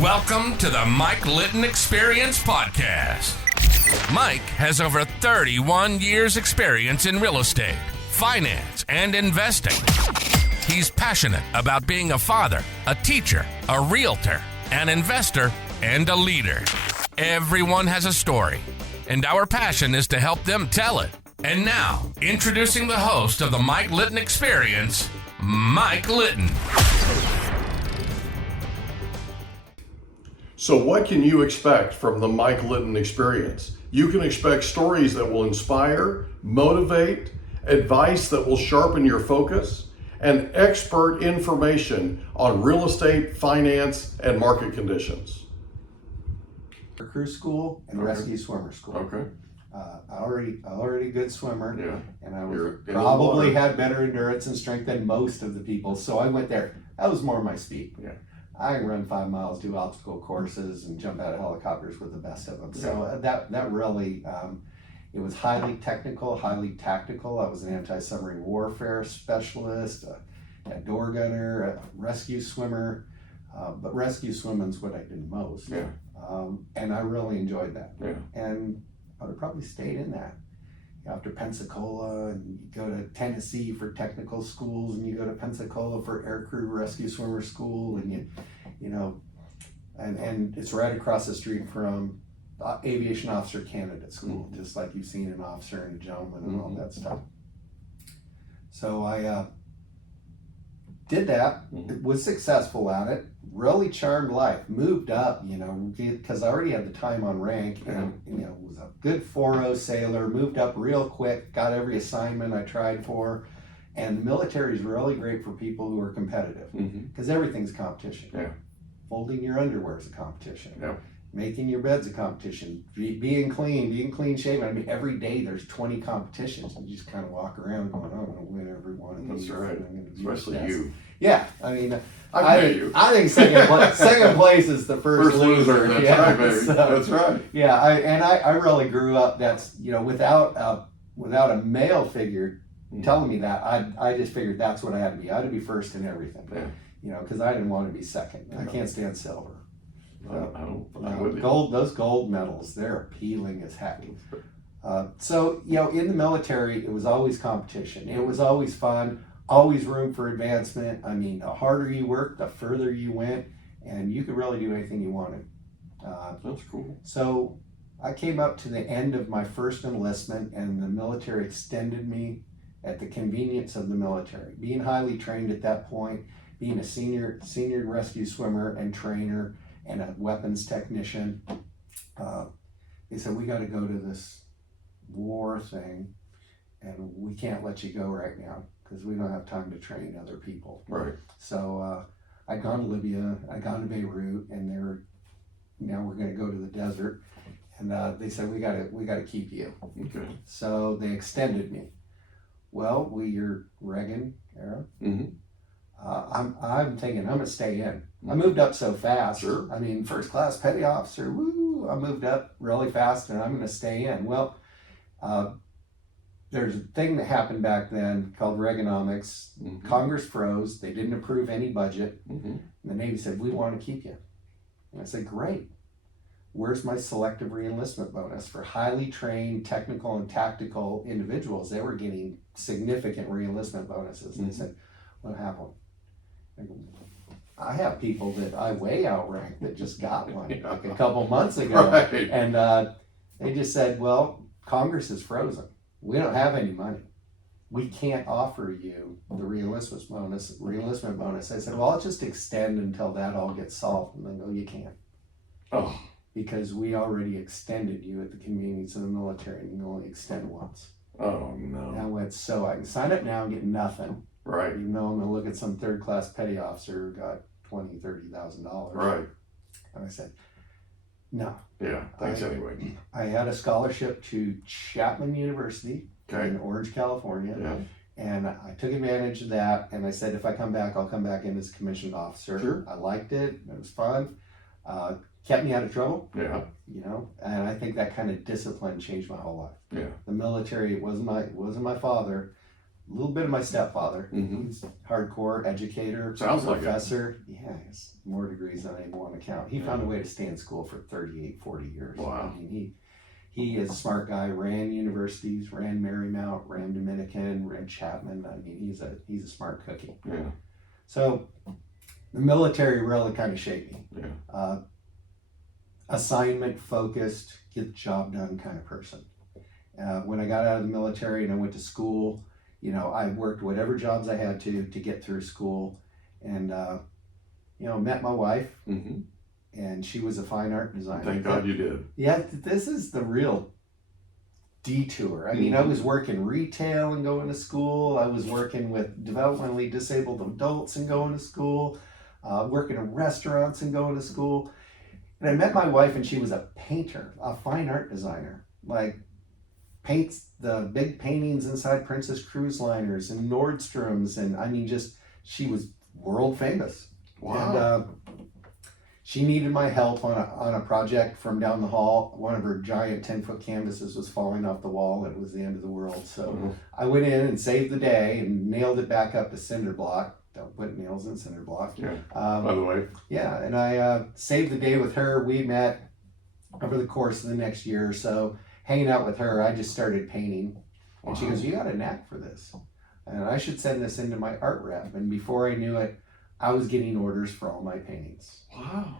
Welcome to the Mike Litton Experience Podcast. Mike has over 31 years experience in real estate, finance, and investing. He's passionate about being a father, a teacher, a realtor, an investor, and a leader. Everyone has a story, and our passion is to help them tell it. And now, introducing the host of the Mike Litton Experience, Mike Litton. So what can you expect from the Mike Litton Experience? You can expect stories that will inspire, motivate, advice that will sharpen your focus, and expert information on real estate, finance, and market conditions. Crew school and rescue swimmer school. Okay. I already a good swimmer, Yeah. and I probably had better endurance and strength than most of the people. So I went there. That was more my speed. Yeah. I can run 5 miles, do obstacle courses, and jump out of helicopters with the best of them. So that really, it was highly technical, highly tactical. I was an anti-submarine warfare specialist, a door gunner, a rescue swimmer, but rescue swimming's what I did most. Yeah. And I really enjoyed that. Yeah. And I would have probably stayed in that. After Pensacola, and you go to Tennessee for technical schools, and you go to Pensacola for aircrew rescue swimmer school, and and it's right across the street from aviation officer candidate school, just like you've seen an officer and a gentleman and all that stuff. So I did that, was successful at it, really charmed life, moved up, because I already had the time on rank, and was a good 4.0 sailor, moved up real quick, got every assignment I tried for. And the military is really great for people who are competitive, because everything's competition. Yeah. Folding your underwear is a competition. Yeah. Making your bed's a competition. Being clean shaven. I mean, every day there's 20 competitions, and you just kind of walk around going, "I'm going to win every one of these." That's right. Especially you. Yeah, I mean, I think second place is the first loser. That's yeah. right, baby. So, that's right. Yeah, I really grew up. That's without a male figure telling me that, I just figured that's what I had to be. I had to be first in everything. Yeah. Because I didn't want to be second. I can't stand silver. Gold. Those gold medals, they're appealing as heck. So in the military, it was always competition. It was always fun, always room for advancement. I mean, the harder you worked, the further you went, and you could really do anything you wanted. That's cool. So I came up to the end of my first enlistment, and the military extended me at the convenience of the military. Being highly trained at that point, being a senior rescue swimmer and trainer, and a weapons technician, they said, "We got to go to this war thing, and we can't let you go right now because we don't have time to train other people." Right. So I'd gone to Libya, I'd gone to Beirut, and now we're going to go to the desert, and they said, "We got to keep you." Okay. So they extended me. Well, you're Reagan era. I'm thinking I'm gonna stay in. I moved up so fast. Sure. I mean, first class petty officer. Woo! I moved up really fast, and I'm gonna stay in. Well, there's a thing that happened back then called Reaganomics. Congress froze. They didn't approve any budget. And the Navy said, "We want to keep you." And I said, "Great. Where's my selective reenlistment bonus?" For highly trained technical and tactical individuals, they were getting significant reenlistment bonuses. And they said, "What happened?" I have people that I way outrank that just got one like a couple months ago. Right. And they just said, "Well, Congress is frozen. We don't have any money. We can't offer you the reenlistment bonus." I said, "Well, I'll just extend until that all gets solved." And they go, "You can't. Oh. Because we already extended you at the convenience of the military, and you only extend once." Oh, no. And I went, "So I can sign up now and get nothing. Right. Even though I'm going to look at some third-class petty officer who got $20,000, $30,000. Right. And I said, "No." Yeah. Thanks anyway. I had a scholarship to Chapman University in Orange, California. Yeah. And I took advantage of that. And I said, if I come back, I'll come back in as a commissioned officer. Sure. I liked it. It was fun. Kept me out of trouble. Yeah. And I think that kind of discipline changed my whole life. Yeah. The military, it wasn't my father, little bit of my stepfather. Mm-hmm. He's hardcore educator, Sounds like it. professor. Yeah, he has more degrees than I even want to count. He found a way to stay in school for 38, 40 years. Wow. I mean, he is a smart guy, ran universities, ran Marymount, ran Dominican, ran Chapman. I mean, he's a smart cookie. Yeah. So the military really kind of shaped me. Yeah. Assignment focused, get the job done kind of person. When I got out of the military and I went to school, you know, I worked whatever jobs I had to get through school, and you know, met my wife, Mm-hmm. and she was a fine art designer. Thank God you did. Yeah, this is the real detour. I mean, I was working retail and going to school. I was working with developmentally disabled adults and going to school, working in restaurants and going to school. And I met my wife, and she was a painter, a fine art designer, like paints the big paintings inside Princess Cruise liners and Nordstrom's. And I mean, just, she was world famous. Wow. And she needed my help on a project from down the hall. One of her giant 10-foot canvases was falling off the wall. It was the end of the world. So I went in and saved the day and nailed it back up to cinder block. Don't put nails in cinder block. Yeah. By the way. Yeah, and I saved the day with her. We met over the course of the next year or so. Hanging out with her, I just started painting. And she goes, "You got a knack for this. And I should send this into my art rep." And before I knew it, I was getting orders for all my paintings. Wow.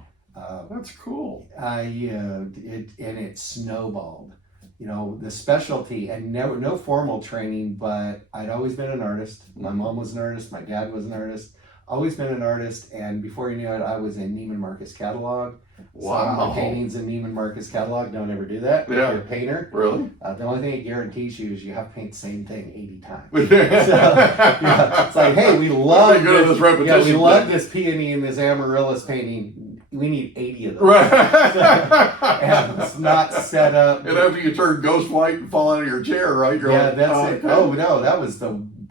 That's cool. It snowballed. You know, the specialty, and no formal training, but I'd always been an artist. My mom was an artist. My dad was an artist. Always been an artist. And before you knew it, I was in Neiman Marcus catalog. Wow. Some paintings in Neiman Marcus catalog. Don't ever do that. Yeah. If you're a painter. Really? The only thing it guarantees you is you have to paint the same thing 80 times. Yeah. It's like, hey, we love Pretty good at this repetition we love thing. this peony and this amaryllis painting. We need 80 of them. Right. And it's not set up. And after you turn ghost white and fall out of your chair, right? You're Yeah, like, that's it. okay. Oh no, that was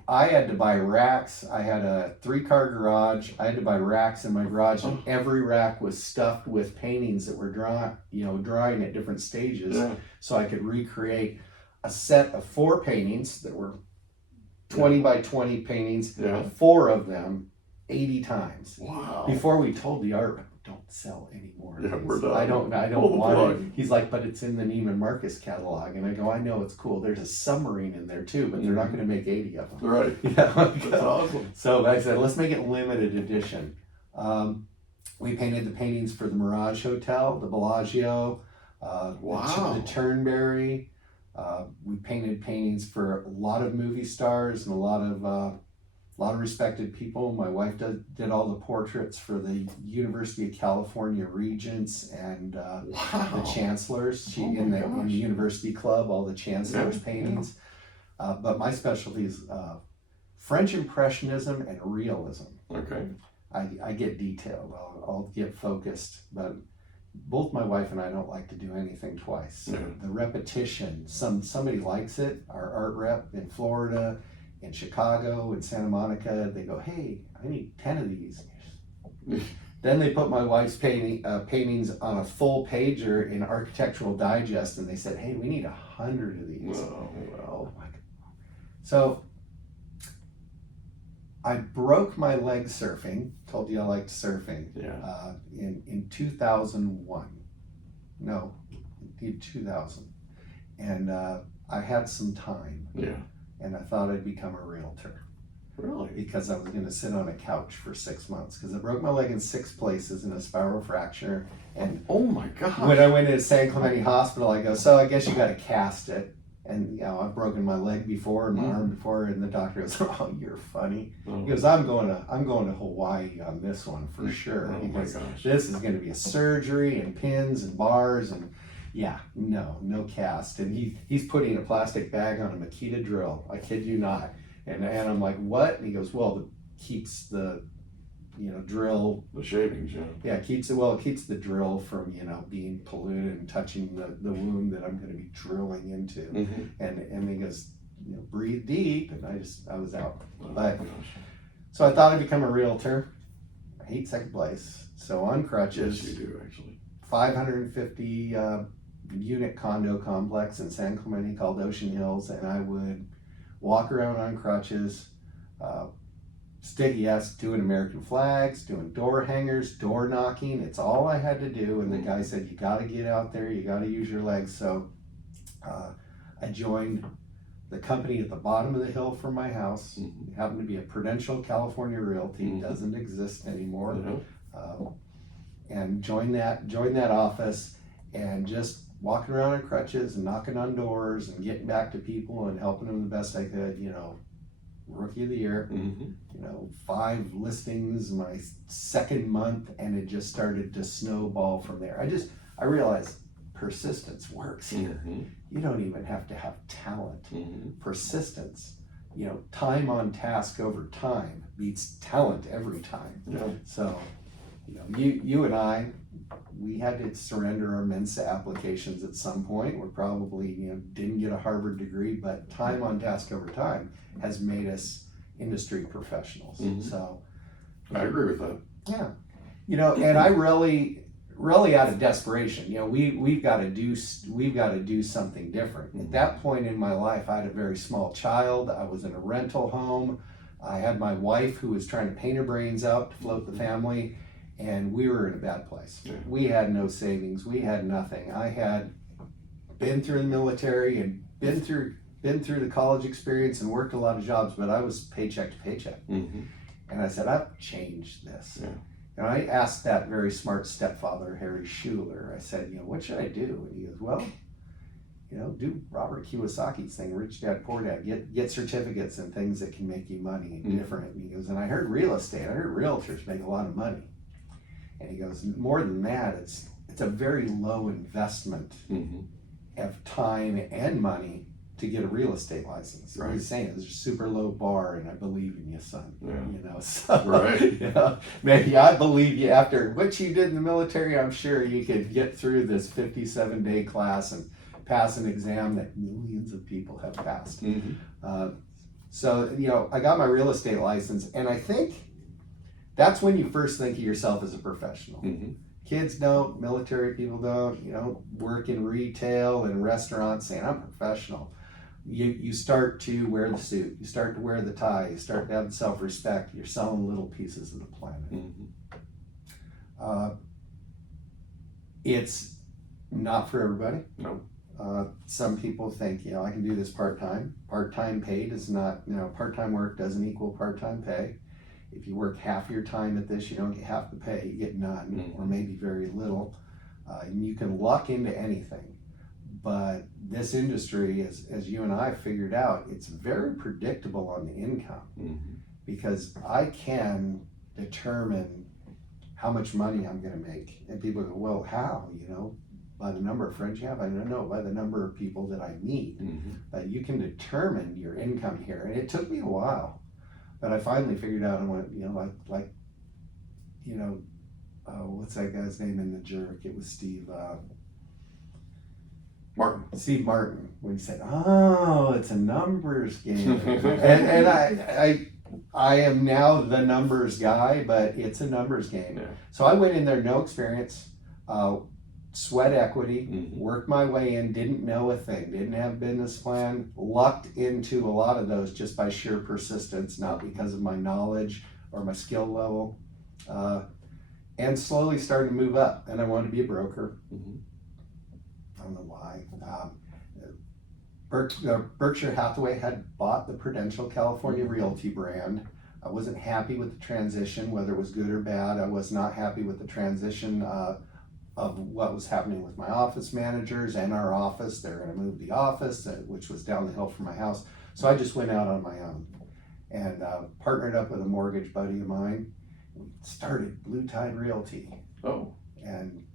I had to buy racks. I had a 3-car garage. I had to buy racks in my garage, and every rack was stuffed with paintings that were drying at different stages. Yeah. So I could recreate a set of 4 paintings that were 20 by 20 paintings, Yeah. 4 of them 80 times. Wow. Before we told the art rep, don't sell any more of Yeah, these. we're done. I don't Pull the want plug. it. He's like, but it's in the Neiman Marcus catalog. And I go, I know, it's cool. There's a submarine in there too, but they're not going to make 80 of them. Right. Yeah. That's awesome. So I said, let's make it limited edition. We painted the paintings for the Mirage Hotel, the Bellagio, Wow. the Turnberry. We painted paintings for a lot of movie stars and a lot of respected people. My wife did all the portraits for the University of California regents and the chancellors. In the university club, all the chancellors' paintings. But my specialty is French Impressionism and Realism. Okay. I get detailed. I'll get focused, but both my wife and I don't like to do anything twice. Yeah. The repetition, somebody likes it. Our art rep in Florida, in Chicago, in Santa Monica, they go, "Hey, I need 10 of these." Then they put my wife's paintings on a full pager in Architectural Digest, and they said, "Hey, we need 100 of these." Oh, well. So I broke my leg surfing. Told you I liked surfing. Yeah. In 2001. No, in 2000. And I had some time. Yeah. And I thought I'd become a realtor. Really? Because I was going to sit on a couch for 6 months. Because I broke my leg in 6 places in a spiral fracture. And Oh my God. when I went into San Clemente Hospital, I go, "So I guess you got to cast it." And I've broken my leg before and my arm before, and the doctor goes, "Oh, you're funny." He goes, I'm going to Hawaii on this one for sure. Oh He my goes, gosh. "This is going to be a surgery and pins and bars and no cast." And he's putting a plastic bag on a Makita drill. I kid you not. And I'm like, "What?" And he goes, "Well, it keeps the drill." The shavings, yeah. Yeah, it keeps the drill from being polluted and touching the wound that I'm going to be drilling into. Mm-hmm. And he goes, "Breathe deep," and I was out. Oh But my gosh. so I thought I'd become a realtor. I hate second place, so on crutches. Yes, you do actually. 550 unit condo complex in San Clemente called Ocean Hills, and I would walk around on crutches, doing American flags, doing door hangers, door knocking. It's all I had to do. And the guy said, you got to get out there, you got to use your legs. So I joined the company at the bottom of the hill from my house. It happened to be a Prudential California Realty. Doesn't exist anymore. And joined that office, and just walking around on crutches and knocking on doors and getting back to people and helping them the best I could. Rookie of the year, 5 listings my second month, and it just started to snowball from there. I realized persistence works here. You don't even have to have talent. Persistence, time on task over time beats talent every time. So, you and I, we had to surrender our Mensa applications at some point. We're probably, didn't get a Harvard degree, but time on task over time has made us industry professionals. So I agree with that. Yeah. And I really out of desperation, we've got to do something different. At that point in my life, I had a very small child. I was in a rental home. I had my wife who was trying to paint her brains out to float the family. And we were in a bad place. We had no savings. We had nothing. I had been through the military and been through the college experience and worked a lot of jobs, but I was paycheck to paycheck. And I said, I've changed this. And I asked that very smart stepfather, Harry Schuler, I said, what should I do? And he goes, well, do Robert Kiyosaki's thing, Rich Dad, Poor Dad, get certificates and things that can make you money and different. And he goes, and I heard real estate, I heard realtors make a lot of money. And he goes, more than that, it's a very low investment of time and money to get a real estate license. Right. He's saying it's a super low bar, and I believe in you, son. So maybe I believe you after what you did in the military. I'm sure you could get through this 57-day class and pass an exam that millions of people have passed. So I got my real estate license, and I think that's when you first think of yourself as a professional. Kids don't, military people don't, work in retail and restaurants saying, I'm professional. You start to wear the suit, you start to wear the tie, you start to have self-respect, you're selling little pieces of the planet. It's not for everybody. Some people think, I can do this part-time. Part-time paid is not, part-time work doesn't equal part-time pay. If you work half your time at this, you don't get half the pay, you get none, or maybe very little. And you can luck into anything. But this industry, as you and I figured out, it's very predictable on the income. Because I can determine how much money I'm going to make. And people go, well, how? By the number of friends you have? I don't know, by the number of people that I meet. But you can determine your income here. And it took me a while. But I finally figured out, and went, what's that guy's name in The Jerk? It was Steve Martin. Steve Martin, when he said, "Oh, it's a numbers game," and I am now the numbers guy, but it's a numbers game. So I went in there, no experience, sweat equity, worked my way in, didn't know a thing, didn't have a business plan, lucked into a lot of those just by sheer persistence, not because of my knowledge or my skill level, and slowly started to move up. And I wanted to be a broker. I don't know why. Berkshire Hathaway had bought the Prudential California Realty brand. I wasn't happy with the transition, whether it was good or bad. I was not happy with the transition of what was happening with my office managers and our office. They're going to move the office, which was down the hill from my house. So I just went out on my own and partnered up with a mortgage buddy of mine. We started Blue Tide Realty. And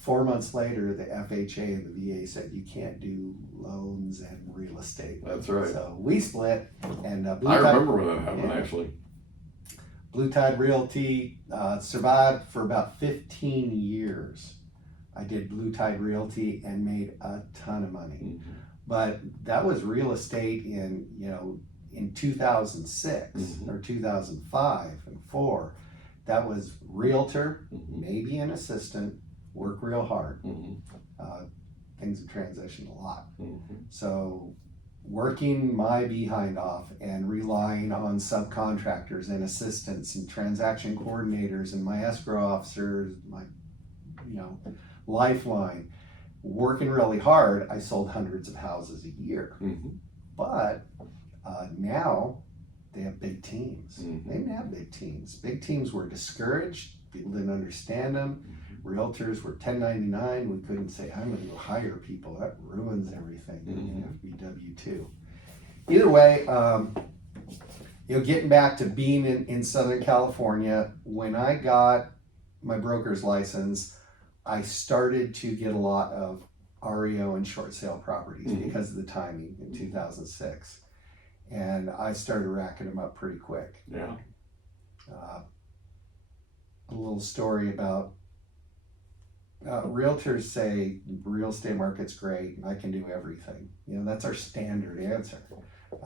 4 months later, the FHA and the VA said, you can't do loans and real estate. That's right. So we split. And I remember when that happened, actually. Blue Tide Realty survived for about 15 years. I did Blue Tide Realty and made a ton of money. But that was real estate in 2006 or 2005 and 4. That was realtor, maybe an assistant, work real hard. Things have transitioned a lot. So working my behind off and relying on subcontractors and assistants and transaction coordinators and my escrow officers, my, lifeline, working really hard, I sold hundreds of houses a year. But now they have big teams. They didn't have big teams. Big teams were discouraged. People didn't understand them. Realtors were 1099. We couldn't say, I'm going to go hire people. That ruins everything. You have to be W-2. Either way, getting back to being in Southern California, when I got my broker's license, I started to get a lot of REO and short sale properties because of the timing in 2006. And I started racking them up pretty quick. Yeah. A little story about realtors say real estate market's great and I can do everything. That's our standard answer.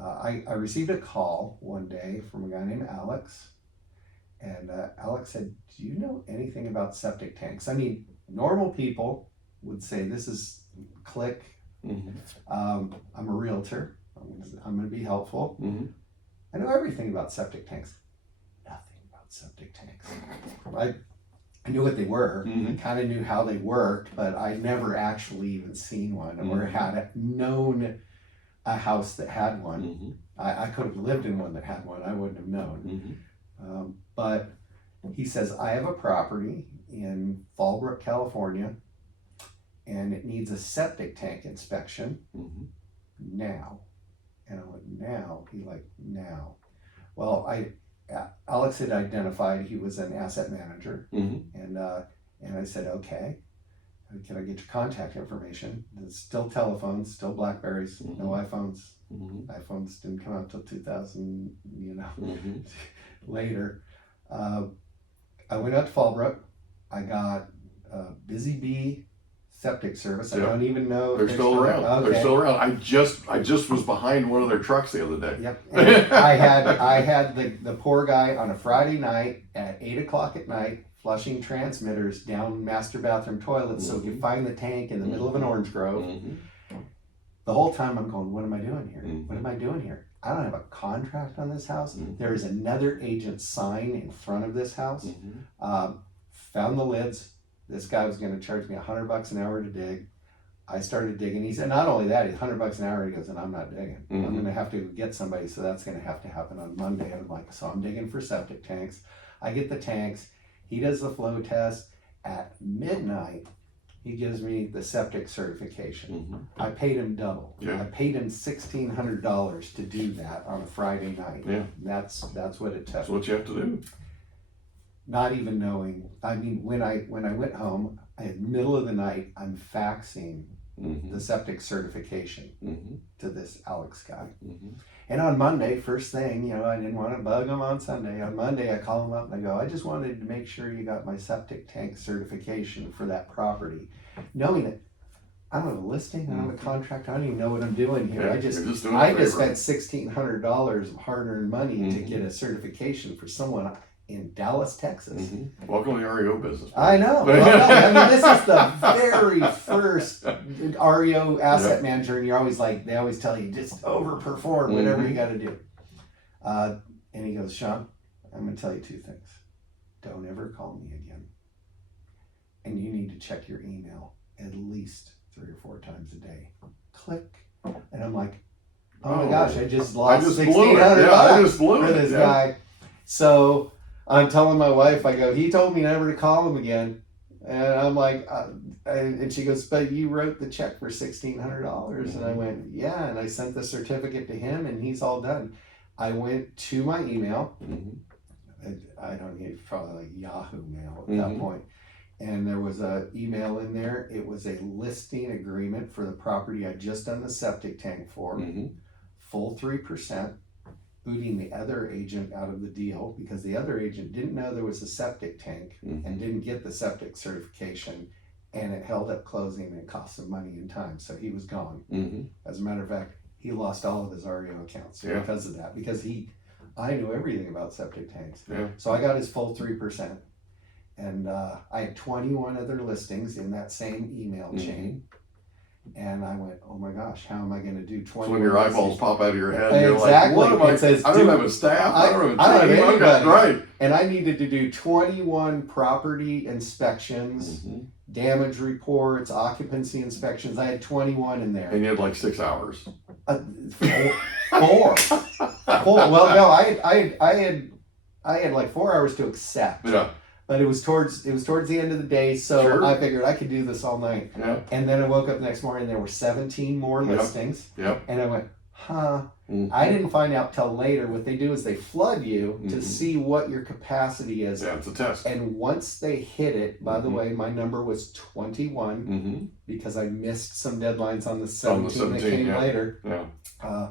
I received a call one day from a guy named Alex, and Alex said, do you know anything about septic tanks? I mean, normal people would say this is click. I'm a realtor. I'm going to be helpful. I know everything about septic tanks. Nothing about septic tanks. I knew what they were. I kind of knew how they worked, but I never actually even seen one or had known a house that had one. I could have lived in one that had one. I wouldn't have known. But he says, I have a property in Fallbrook, California, and it needs a septic tank inspection now. And I went, now? He like, now. Well, Alex had identified he was an asset manager, and I said, okay, can I get your contact information? It's still telephones, still Blackberries, no iPhones. iPhones didn't come out till 2000, later. I went out to Fallbrook. I got Busy Bee septic service. I don't even know if they're still around. Okay. They're still around. I just was behind one of their trucks the other day. Yep. And I had the poor guy on a Friday night at 8:00 at night flushing transmitters down master bathroom toilets so he could find the tank in the middle of an orange grove. The whole time I'm going, what am I doing here? What am I doing here? I don't have a contract on this house. There is another agent's sign in front of this house. Found the lids. This guy was going to charge me $100 an hour to dig. I started digging. He said, not only that, he's $100 an hour. He goes, and I'm not digging. I'm going to have to get somebody, so that's going to have to happen on Monday. I'm like, so I'm digging for septic tanks. I get the tanks. He does the flow test. At midnight, he gives me the septic certification. I paid him double. I paid him $1,600 to do that on a Friday night. That's what it took. That's what you have to do. Not even knowing. I mean, when I went home, in the middle of the night, I'm faxing the septic certification to this Alex guy. And on Monday, first thing, I didn't want to bug him on Sunday. On Monday, I call him up and I go, I just wanted to make sure you got my septic tank certification for that property. Knowing that I don't have a listing, I don't have a contract, I don't even know what I'm doing here. I just spent $1,600 of hard-earned money to get a certification for someone in Dallas, Texas. Welcome to the REO business. I know. Well, no, this is the very first REO asset manager, and you're always like, they always tell you, just overperform whatever you got to do. And he goes, Sean, I'm going to tell you two things. Don't ever call me again. And you need to check your email at least 3 or 4 times a day. Click. And I'm like, oh my gosh, I just lost $1,600 for this guy. So I'm telling my wife, I go, he told me never to call him again. And I'm like, and she goes, but you wrote the check for $1,600. And I went, yeah. And I sent the certificate to him and he's all done. I went to my email. I don't know, probably like Yahoo Mail at that point. And there was an email in there. It was a listing agreement for the property I just done the septic tank for. Full 3%. Booting the other agent out of the deal because the other agent didn't know there was a septic tank and didn't get the septic certification, and it held up closing and it cost him money and time, so he was gone. As a matter of fact, he lost all of his REO accounts because of that, because I knew everything about septic tanks. So I got his full 3%, and I had 21 other listings in that same email chain. And I went, oh my gosh, how am I going to do 20? So when your eyeballs pop out of your head, you're exactly. like, what am I? It says, I don't have a staff. I don't have a team. anybody. Okay, right. And I needed to do 21 property inspections, damage reports, occupancy inspections. I had 21 in there. And you had like 6 hours. 4. Well, no, I had like 4 hours to accept. Yeah. But it was towards the end of the day, so Sure. I figured I could do this all night. Yeah. And then I woke up the next morning, there were 17 more listings. Yep. And I went, I didn't find out till later. What they do is they flood you to see what your capacity is. Yeah, it's a test. And once they hit it, by the way, my number was 21 because I missed some deadlines on the 17 that came later. Yeah.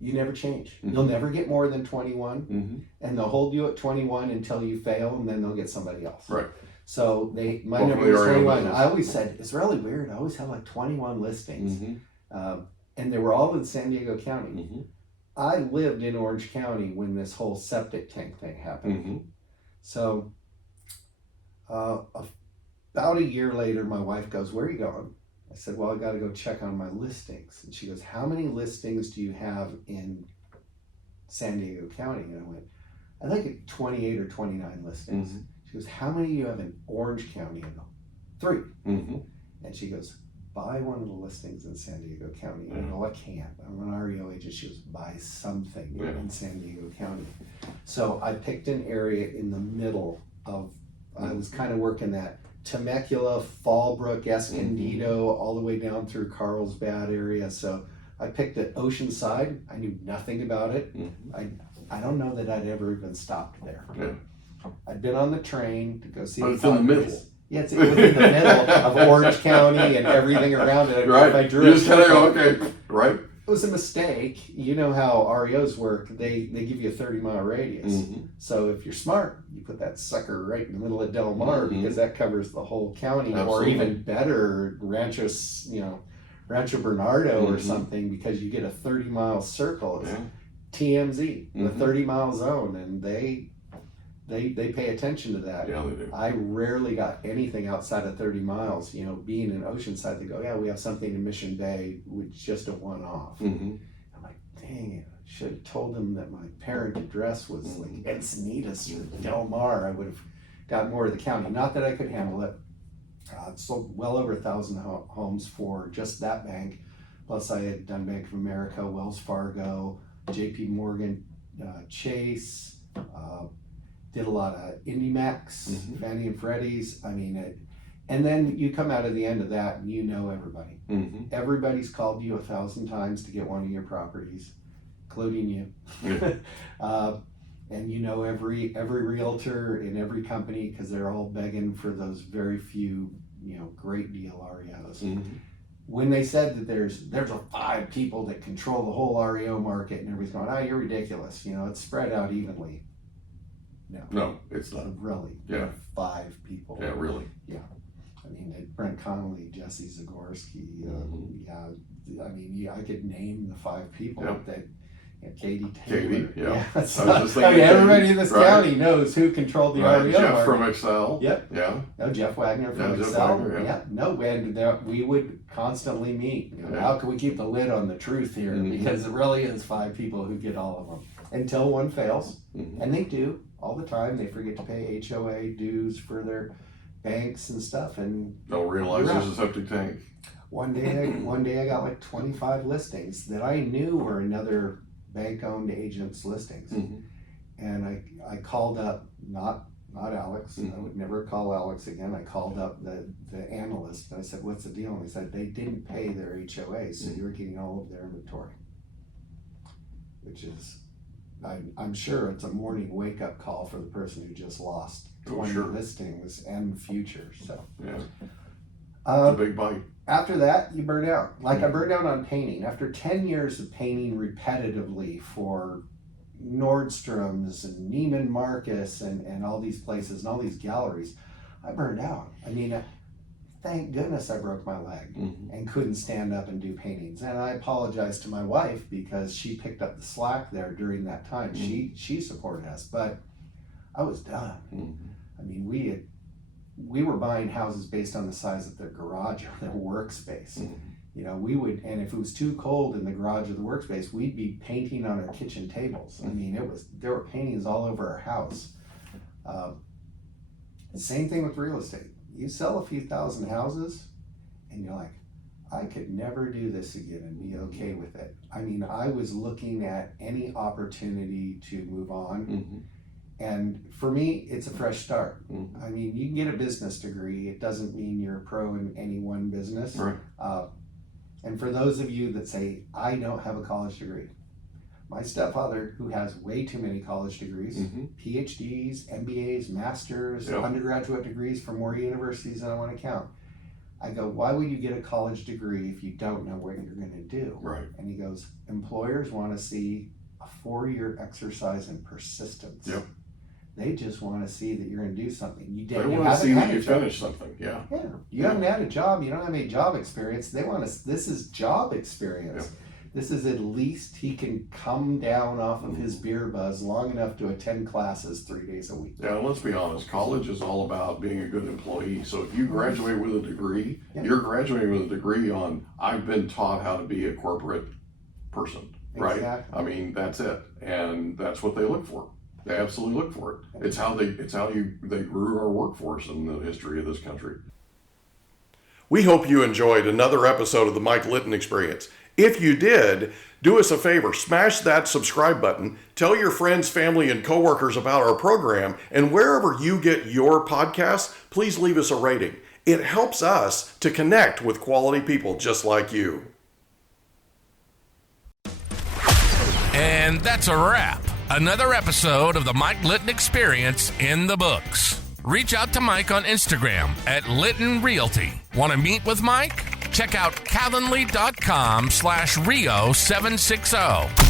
You never change. You'll never get more than 21, and they'll hold you at 21 until you fail, and then they'll get somebody else. Right. So my number was 21. I always said, it's really weird. I always have like 21 listings, and they were all in San Diego County. I lived in Orange County when this whole septic tank thing happened. So about a year later, my wife goes, where are you going? I said, well, I got to go check on my listings. And she goes, how many listings do you have in San Diego County? And I went, I think it's 28 or 29 listings. She goes, how many do you have in Orange County? I go, 3. And she goes, buy one of the listings in San Diego County. And I go, I can't. I'm an REO agent. She goes, buy something in San Diego County. So I picked an area in the middle of, I was kind of working that Temecula, Fallbrook, Escondido, all the way down through Carlsbad area. So I picked it Oceanside. I knew nothing about it. I don't know that I'd ever even stopped there. I'd been on the train to go see. But it's in the middle. Yeah, it's within the middle of Orange County and everything around it. Right. I drew you just kind of go, okay, right. It was a mistake. You know how REOs work. They give you a 30-mile radius. So if you're smart, you put that sucker right in the middle of Del Mar because that covers the whole county. Absolutely. Or even better, Rancho Bernardo or something, because you get a 30-mile circle. It's TMZ, the 30-mile zone, and they pay attention to that. Yeah, they do. I rarely got anything outside of 30 miles. You know, being in Oceanside, they go, yeah, we have something in Mission Bay, which is just a one-off. I'm like, dang it, I should have told them that my parent address was like Encinitas or Del Mar. I would have got more of the county. Not that I could handle it. Sold well over 1,000 homes for just that bank. Plus I had done Bank of America, Wells Fargo, JP Morgan, Chase, did a lot of IndyMacs, Fannie and Freddie's. I mean, and then you come out of the end of that and you know everybody. Everybody's called you 1,000 times to get one of your properties, including you. And you know every realtor in every company because they're all begging for those very few, great deal REOs. When they said that there's 5 people that control the whole REO market and everybody's going, you're ridiculous. It's spread out evenly. No, it's not. Really. Yeah. 5 people. Yeah, really. Yeah. I mean, Brent Connolly, Jesse Zagorski. I mean, I could name the 5 people that. Katie Taylor. Everybody in this county knows who controlled the REO Jeff market. from Excel. Yep. Yeah. No, Jeff Wagner from Jeff Excel. Wagner, No, and we would constantly meet. How can we keep the lid on the truth here? Because it really is 5 people who get all of them. Until one fails. And they do all the time. They forget to pay HOA dues for their banks and stuff. And don't realize there's a septic tank. One day I got like 25 listings that I knew were another bank-owned agent's listings. And I called up, not Alex, I would never call Alex again. I called up the analyst and I said, what's the deal? And they said, they didn't pay their HOA, so you're getting all of their inventory. Which is, I'm sure it's a morning wake-up call for the person who just lost 20 listings and future. So it's a big bite. After that, you burn out. Like I burned out on painting. After 10 years of painting repetitively for Nordstrom's and Neiman Marcus and all these places and all these galleries, I burned out. I mean, thank goodness I broke my leg and couldn't stand up and do paintings. And I apologize to my wife because she picked up the slack there during that time. She supported us, but I was done. I mean, we were buying houses based on the size of their garage or their workspace. You know, we would, and if it was too cold in the garage or the workspace, we'd be painting on our kitchen tables. I mean, there were paintings all over our house. Same thing with real estate. You sell a few thousand houses and you're like, I could never do this again and be okay with it. I mean, I was looking at any opportunity to move on. And for me, it's a fresh start. I mean, you can get a business degree. It doesn't mean you're a pro in any one business. Right. And for those of you that say, I don't have a college degree, my stepfather, who has way too many college degrees, PhDs, MBAs, masters, undergraduate degrees from more universities than I want to count. I go, why would you get a college degree if you don't know what you're going to do? Right. And he goes, employers want to see a 4-year exercise in persistence. Yep. They just want to see that you're going to do something. They want to see that you finish something. Yeah. Yeah. You haven't had a job. You don't have any job experience. They want to. This is job experience. Yep. This is at least he can come down off of his beer buzz long enough to attend classes 3 days a week. Yeah, and let's be honest, college is all about being a good employee. So if you graduate with a degree, you're graduating with a degree on, I've been taught how to be a corporate person, right? Exactly. I mean, that's it. And that's what they look for. They absolutely look for it. It's how they grew our workforce in the history of this country. We hope you enjoyed another episode of the Mike Litton Experience. If you did, do us a favor, smash that subscribe button, tell your friends, family, and coworkers about our program, and wherever you get your podcasts, please leave us a rating. It helps us to connect with quality people just like you. And that's a wrap. Another episode of the Mike Litton Experience in the books. Reach out to Mike on Instagram at Litton Realty. Want to meet with Mike? Check out Calendly.com/Rio760.